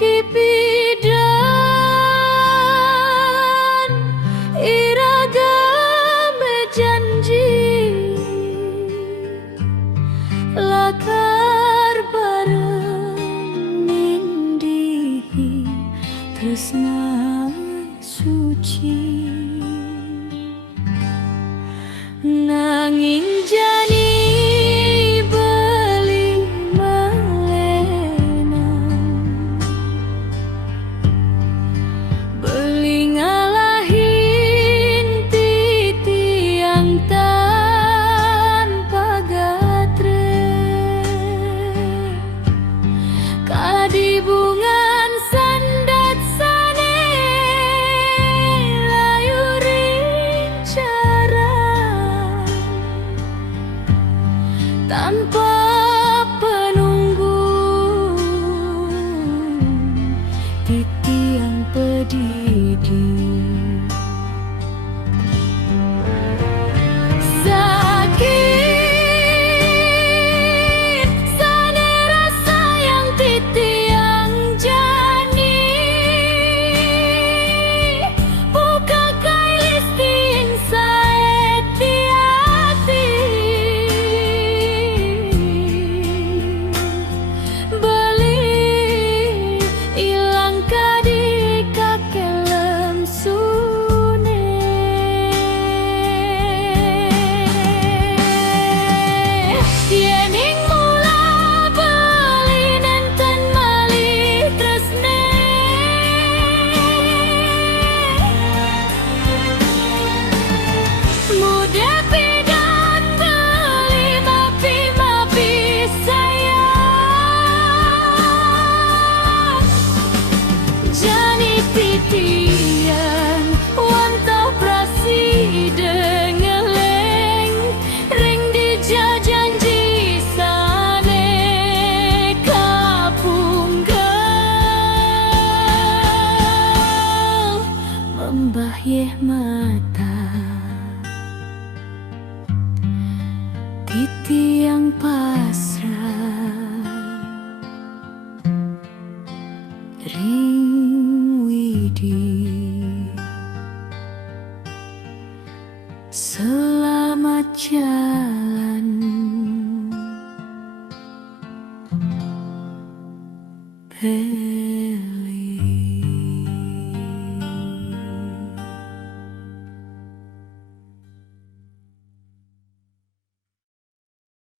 kipidan iragame janji lakar bareng nindihi tresna suci nanging jani beli malena beli ngalahin titi yang tanpa gatre kadibungan sandat sane layurin cara tanpa penunggu titi yang pedidi sakit sane rasa yang titi yang jani buka kailis ting saet di hati beli ilang kadi kakelem sune yening mula beli nenten malih tresne muda pidan beli mapi sayang jani titian wantau prasi dengeleng ring dijajanji sane kapunggal membahyeh mata titi yang pasrah ring widi selamat jalan